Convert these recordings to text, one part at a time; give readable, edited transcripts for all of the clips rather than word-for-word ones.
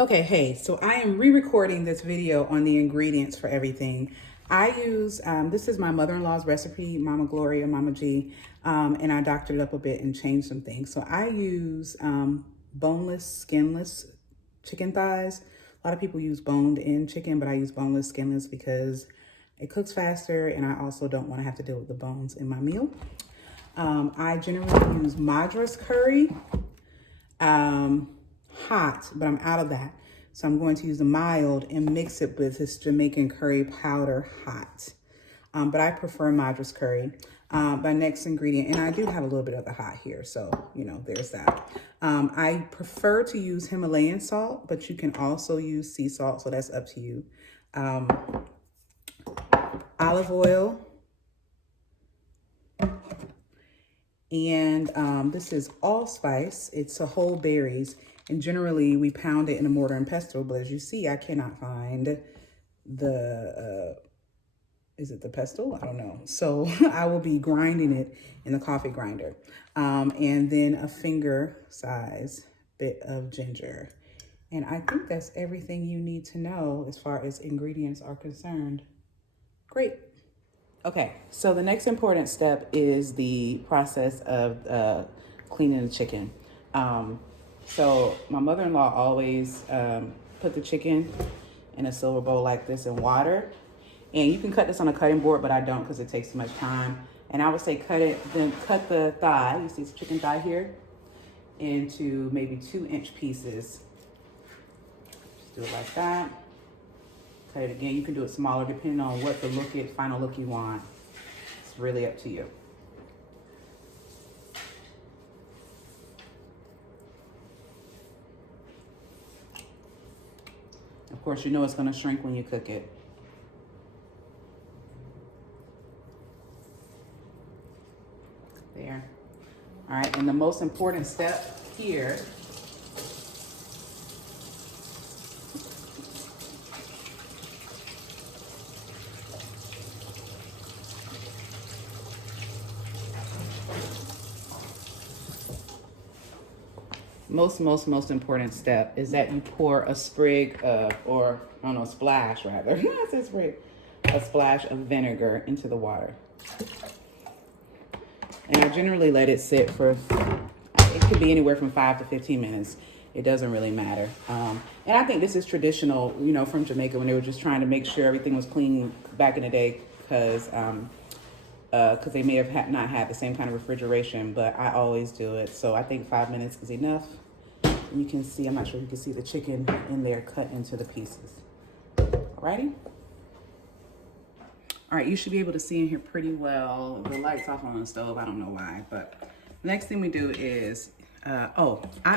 Okay, hey, so I am re-recording this video on the ingredients for everything. I use, this is my mother-in-law's recipe, Mama Gloria, Mama G, and I doctored it up a bit and changed some things. So I use boneless, skinless chicken thighs. A lot of people use boned-in chicken, but I use boneless, skinless because it cooks faster and I also don't want to have to deal with the bones in my meal. I generally use Madras curry. Hot, but I'm out of that. So I'm going to use the mild and mix it with this Jamaican curry powder hot. But I prefer Madras curry. My next ingredient, and I do have a little bit of the hot here, so, you know, there's that. I prefer to use Himalayan salt, but you can also use sea salt, so that's up to you. Olive oil. And this is allspice. It's a whole berries. And generally, we pound it in a mortar and pestle. But as you see, I cannot find the, is it the pestle? I don't know. So I will be grinding it in the coffee grinder. And then a finger size bit of ginger. And I think that's everything you need to know as far as ingredients are concerned. Great. Okay, so the next important step is the process of cleaning the chicken. So my mother-in-law always put the chicken in a silver bowl like this in water. And you can cut this on a cutting board, but I don't because it takes too much time. And I would say then cut the thigh, you see this chicken thigh here, into maybe 2-inch pieces. Just do it like that. Cut it again. You can do it smaller depending on what the final look you want. It's really up to you. Of course, you know it's going to shrink when you cook it. There. All right, and the most important step here most important step is that you pour a sprig or I don't know, a splash rather. I said sprig. A splash of vinegar into the water. And I generally let it sit for, it could be anywhere from 5 to 15 minutes. It doesn't really matter. And I think this is traditional, you know, from Jamaica when they were just trying to make sure everything was clean back in the day because they may have not had the same kind of refrigeration, but I always do it. So I think 5 minutes is enough. And you can see, I'm not sure if you can see the chicken in there cut into the pieces. Alrighty? All right, you should be able to see in here pretty well. The light's off on the stove, I don't know why, but the next thing we do is, I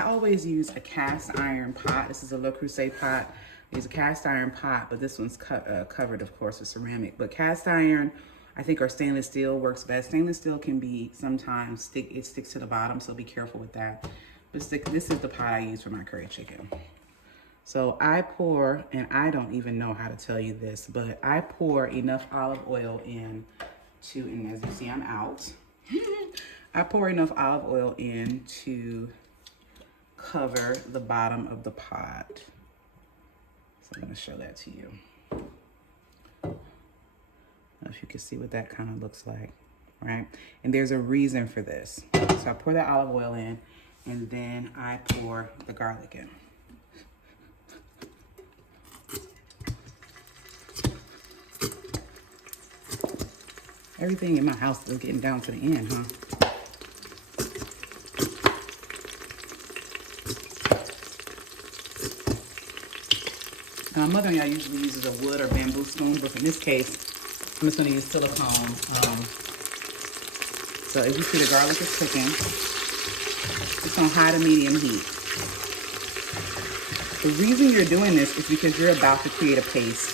always use a cast iron pot. This is a Le Creuset pot. I use a cast iron pot, but this one's covered, of course, with ceramic. But cast iron, I think, or stainless steel works best. Stainless steel can be sometimes it sticks to the bottom, so be careful with that. But this is the pot I use for my curry chicken. So I pour, and I don't even know how to tell you this, but I pour enough olive oil in to, and as you see, I'm out. I pour enough olive oil in to cover the bottom of the pot. So I'm gonna show that to you. I don't know if you can see what that kind of looks like, right? And there's a reason for this. So I pour the olive oil in, and then I pour the garlic in. Everything in my house is getting down to the end, huh? Now, my mother-in-law usually uses a wood or bamboo spoon, but in this case, I'm just gonna use silicone. So as you see, the garlic is cooking. It's on high to medium heat. The reason you're doing this is because you're about to create a paste.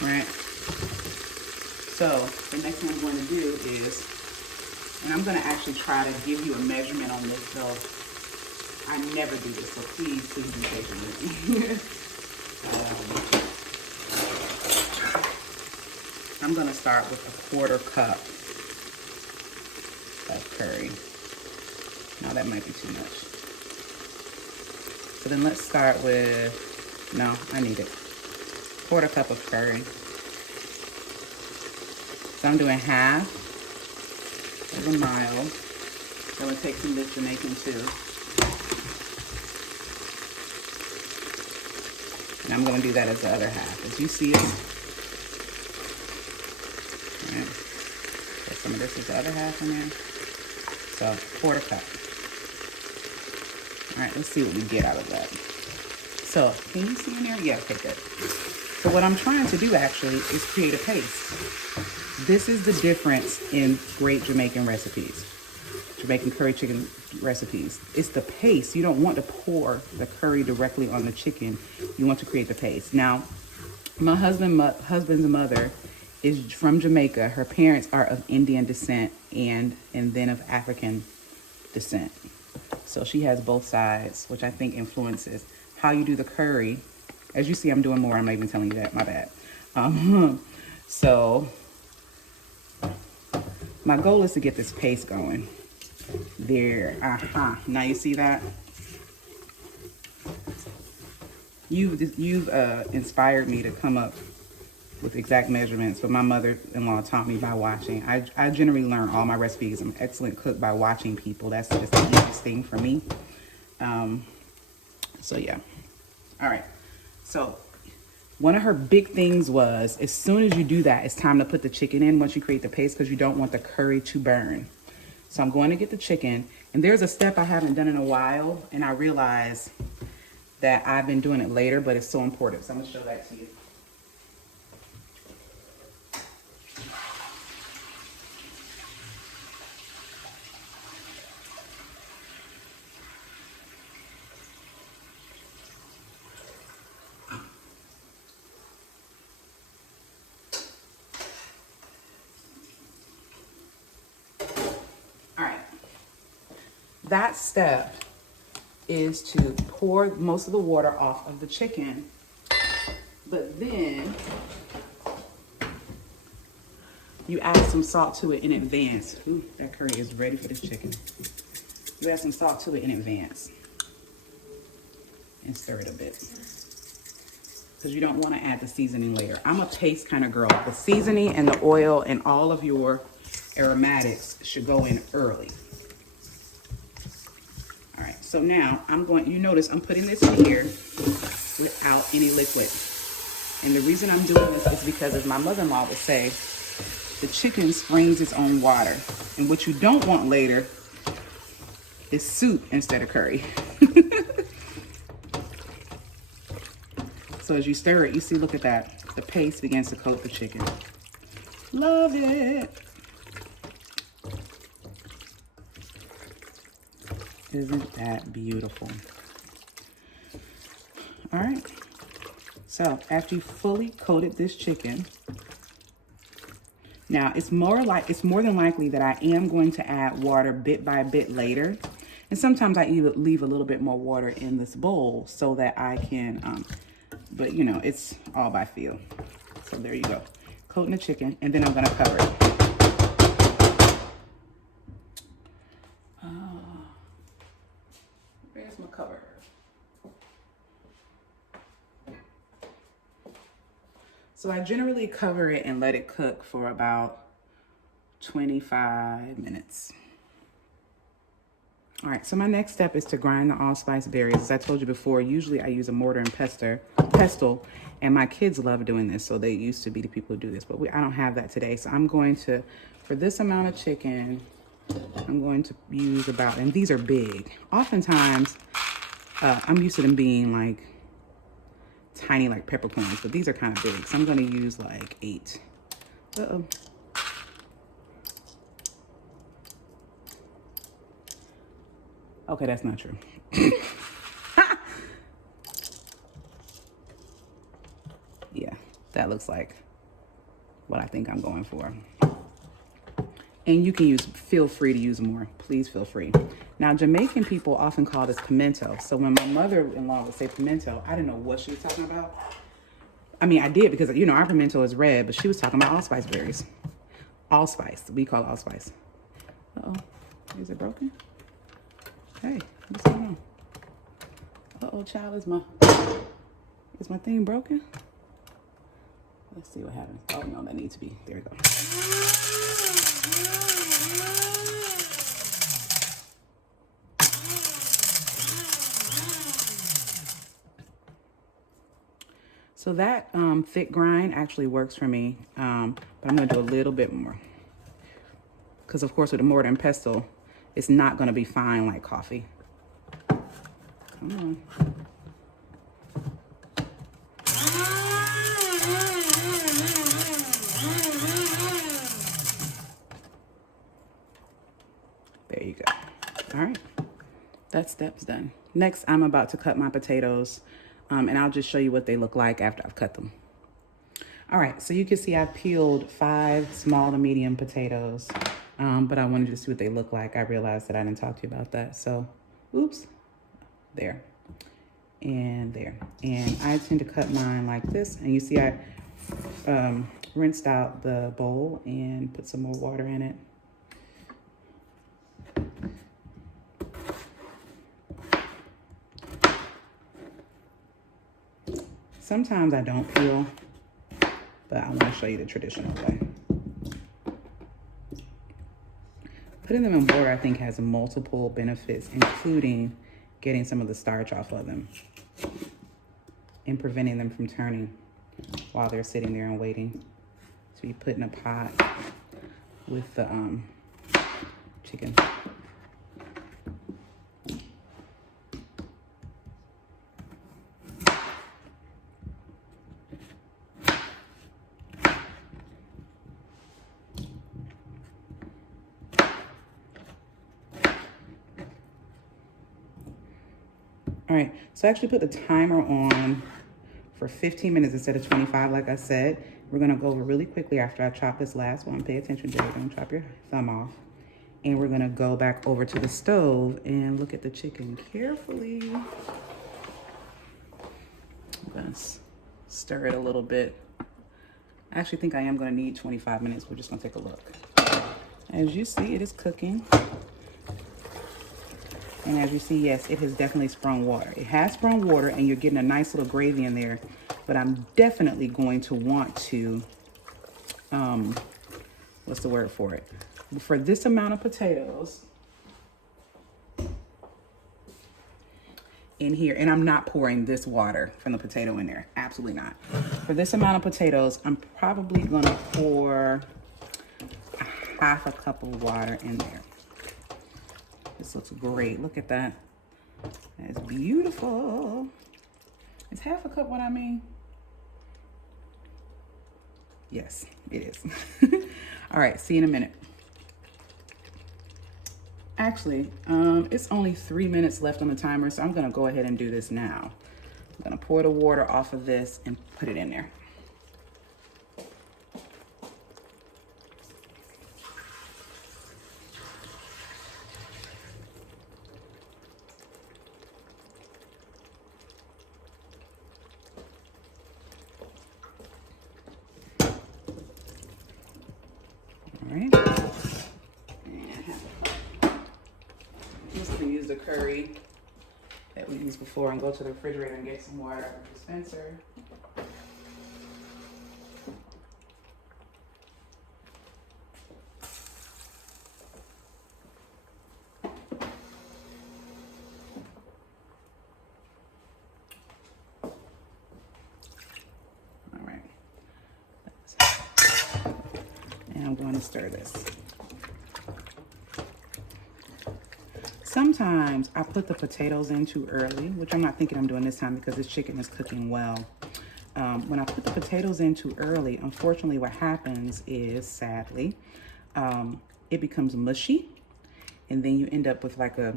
Right? So the next thing I'm going to do is, and I'm going to actually try to give you a measurement on this, so I never do this, so please be patient with me. I'm going to start with a 1/4 cup of curry. No, that might be too much. So then let's start with, no, I need it. 1/4 cup of curry. So I'm doing half of a mild. I'm gonna take some of this Jamaican too. And I'm gonna do that as the other half. As you see it. All right. Put some of this as the other half in there. So 1/4 cup. All right, let's see what we get out of that. So, can you see in there? Yeah, okay, good. So what I'm trying to do actually is create a paste. This is the difference in great Jamaican recipes. Jamaican curry chicken recipes. It's the paste. You don't want to pour the curry directly on the chicken. You want to create the paste. Now, my husband's mother is from Jamaica. Her parents are of Indian descent and then of African descent. So she has both sides, which I think influences how you do the curry. As you see, I'm doing more. I'm not even telling you that. My bad. So my goal is to get this paste going. There. Now you see that? You've inspired me to come up with exact measurements, but my mother-in-law taught me by watching. I generally learn all my recipes. I'm an excellent cook by watching people. That's just the easiest thing for me. So yeah. All right. So one of her big things was, as soon as you do that, it's time to put the chicken in once you create the paste, because you don't want the curry to burn. So I'm going to get the chicken, and there's a step I haven't done in a while, and I realize that I've been doing it later, but it's so important. So I'm gonna show that to you. That step is to pour most of the water off of the chicken, but then you add some salt to it in advance. Ooh, that curry is ready for this chicken. You add some salt to it in advance and stir it a bit, because you don't want to add the seasoning later. I'm a paste kind of girl. The seasoning and the oil and all of your aromatics should go in early. All right, so now you notice I'm putting this in here without any liquid. And the reason I'm doing this is because, as my mother-in-law would say, the chicken springs its own water. And what you don't want later is soup instead of curry. So as you stir it, you see, look at that. The paste begins to coat the chicken. Love it. Isn't that beautiful? All right. So after you fully coated this chicken, now it's more than likely that I am going to add water bit by bit later. And sometimes I even leave a little bit more water in this bowl so that I can, but you know, it's all by feel. So there you go. Coating the chicken, and then I'm gonna cover it. Where's my cover? So I generally cover it and let it cook for about 25 minutes. All right, so my next step is to grind the allspice berries. As I told you before, usually I use a mortar and pestle, and my kids love doing this, so they used to be the people who do this, but I don't have that today. So I'm going to, for this amount of chicken, I'm going to use about, and these are big. Oftentimes, I'm used to them being like tiny, like peppercorns, but these are kind of big. So I'm going to use like 8. Uh-oh. Okay, that's not true. Yeah, that looks like what I think I'm going for. And you can feel free to use more. Please feel free. Now, Jamaican people often call this pimento. So when my mother-in-law would say pimento, I didn't know what she was talking about. I mean, I did, because, you know, our pimento is red, but she was talking about allspice berries. Allspice. We call it allspice. Uh-oh. Is it broken? What's going on? Uh-oh, child, is my thing broken? Let's see what happens. Oh, no, that needs to be. There we go. So that thick grind actually works for me, but I'm gonna do a little bit more. Because of course with the mortar and pestle, it's not gonna be fine like coffee. Come on. There you go. All right, that step's done. Next, I'm about to cut my potatoes, and I'll just show you what they look like after I've cut them. All right, so you can see I've peeled 5 small to medium potatoes, but I wanted to see what they look like. I realized that I didn't talk to you about that, so oops, there and there. And I tend to cut mine like this, and you see I rinsed out the bowl and put some more water in it. Sometimes I don't peel, but I want to show you the traditional way. Putting them in water, I think, has multiple benefits, including getting some of the starch off of them and preventing them from turning while they're sitting there and waiting to be put in a pot with the chicken. All right, so I actually put the timer on for 15 minutes instead of 25, like I said. We're gonna go over really quickly after I chop this last one. Pay attention, Jerry, don't chop your thumb off. And we're gonna go back over to the stove and look at the chicken carefully. I'm gonna stir it a little bit. I actually think I am gonna need 25 minutes. We're just gonna take a look. As you see, it is cooking. And as you see, yes, it has definitely sprung water. It has sprung water, and you're getting a nice little gravy in there. But I'm definitely going to want to, what's the word for it? For this amount of potatoes in here, and I'm not pouring this water from the potato in there. Absolutely not. For this amount of potatoes, I'm probably gonna pour a half a cup of water in there. This looks great. Look at that. That's beautiful. Is half a cup what I mean? Yes, it is. All right, see you in a minute. Actually, it's only 3 minutes left on the timer, so I'm gonna go ahead and do this now. I'm gonna pour the water off of this and put it in there. All right. I'm just gonna use the curry that we used before and go to the refrigerator and get some water out of the dispenser. All right. And I'm going to stir this. Sometimes I put the potatoes in too early, which I'm not thinking I'm doing this time because this chicken is cooking well. When I put the potatoes in too early, unfortunately what happens is, sadly, it becomes mushy, and then you end up with like the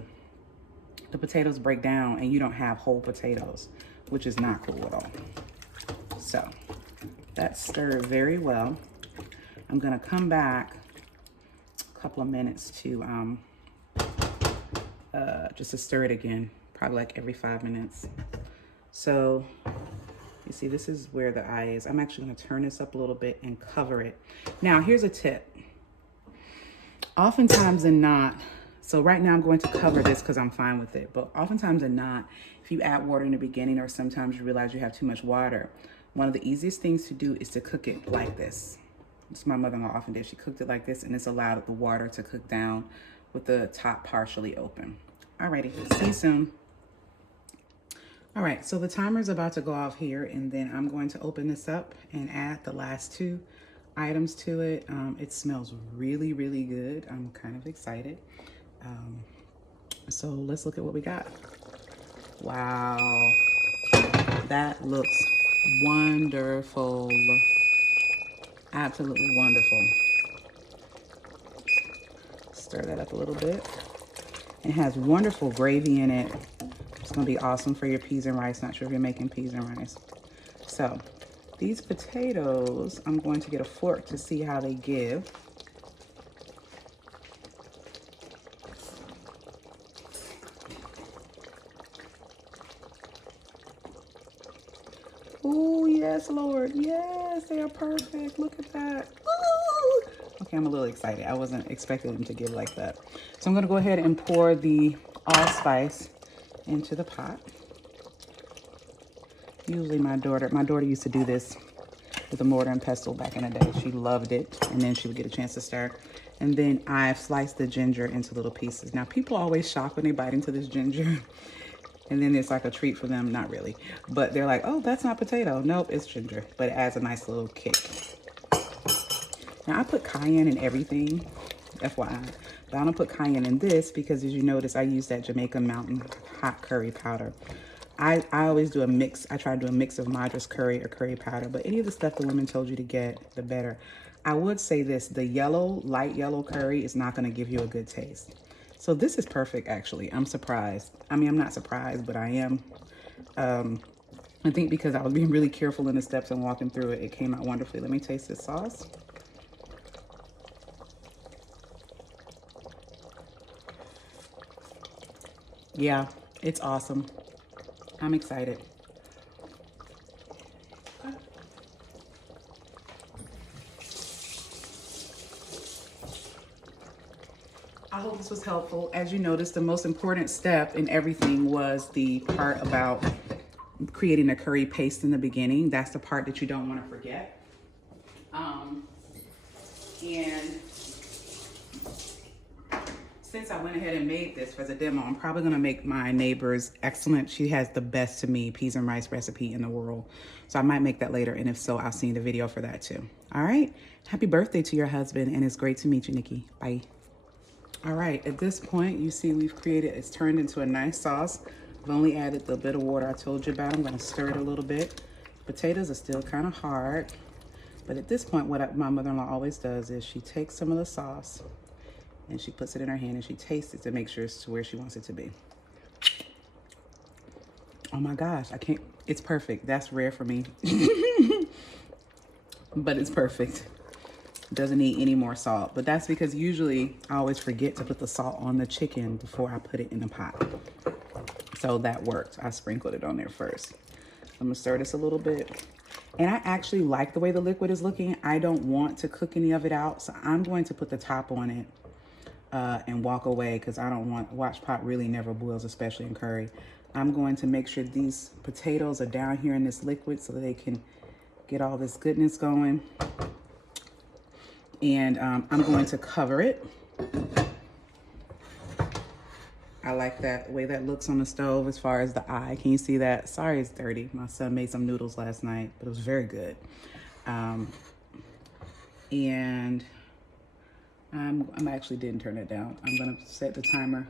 potatoes break down and you don't have whole potatoes, which is not cool at all. So that's stirred very well. I'm gonna come back a couple of minutes to just to stir it again, probably like every 5 minutes. So you see, this is where the eye is. I'm actually gonna turn this up a little bit and cover it. Now, here's a tip. Oftentimes than not, So right now I'm going to cover this because I'm fine with it. But oftentimes and not, if you add water in the beginning or sometimes you realize you have too much water, one of the easiest things to do is to cook it like this. This my mother-in-law often did. She cooked it like this, and this allowed the water to cook down with the top partially open. Alrighty, see you soon. All right, so the timer is about to go off here, and then I'm going to open this up and add the last 2 items to it. It smells really, really good. I'm kind of excited. So let's look at what we got. Wow, that looks wonderful. Absolutely wonderful. Stir that up a little bit. It has wonderful gravy in it. It's gonna be awesome for your peas and rice. Not sure if you're making peas and rice. So these potatoes, I'm going to get a fork to see how they give. Oh, yes, Lord. Yes, they are perfect. Look at that. Ooh. Okay, I'm a little excited. I wasn't expecting them to give like that. So I'm going to go ahead and pour the allspice into the pot. Usually my daughter used to do this with a mortar and pestle back in the day. She loved it, and then she would get a chance to stir. And then I've sliced the ginger into little pieces. Now, people always shock when they bite into this ginger. And then it's like a treat for them. Not really. But they're like, oh, that's not potato. Nope, it's ginger. But it adds a nice little kick. Now, I put cayenne in everything, FYI. But I don't put cayenne in this because, as you notice, I use that Jamaica Mountain hot curry powder. I always do a mix. I try to do a mix of Madras curry or curry powder. But any of the stuff the women told you to get, the better. I would say this. The yellow, light yellow curry is not going to give you a good taste. So this is perfect, actually. I'm surprised. I mean, I'm not surprised, but I am. I think because I was being really careful in the steps and walking through it, it came out wonderfully. Let me taste this sauce. Yeah, it's awesome. I'm excited. I hope this was helpful. As you noticed, the most important step in everything was the part about creating a curry paste in the beginning. That's the part that you don't want to forget. And since I went ahead and made this for the demo, I'm probably going to make my neighbor's excellent. She has the best, to me, peas and rice recipe in the world. So I might make that later. And if so, I'll see the video for that too. All right. Happy birthday to your husband. And it's great to meet you, Nikki. Bye. All right, at this point, you see we've created, it's turned into a nice sauce. I've only added the bit of water I told you about. I'm gonna stir it a little bit. Potatoes are still kind of hard, but at this point, what my mother-in-law always does is she takes some of the sauce and she puts it in her hand and she tastes it to make sure it's to where she wants it to be. Oh my gosh, I can't, it's perfect. That's rare for me, but it's perfect. Doesn't need any more salt, but that's because usually I always forget to put the salt on the chicken before I put it in the pot. So that worked. I sprinkled it on there first. I'm gonna stir this a little bit. And I actually like the way the liquid is looking. I don't want to cook any of it out, so I'm going to put the top on it and walk away because I don't want, watch pot really never boils, especially in curry. I'm going to make sure these potatoes are down here in this liquid so that they can get all this goodness going. And I'm going to cover it. I like that way that looks on the stove as far as the eye. Can you see that? Sorry it's dirty. My son made some noodles last night, but it was very good. And I actually didn't turn it down. I'm gonna set the timer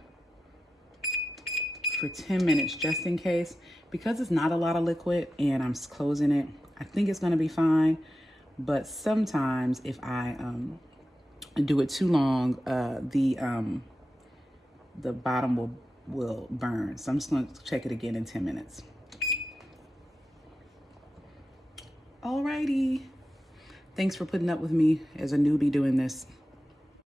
for 10 minutes just in case. Because it's not a lot of liquid and I'm closing it, I think it's gonna be fine. But sometimes if I do it too long, the bottom will burn. So I'm just going to check it again in 10 minutes. Alrighty. Thanks for putting up with me as a newbie doing this.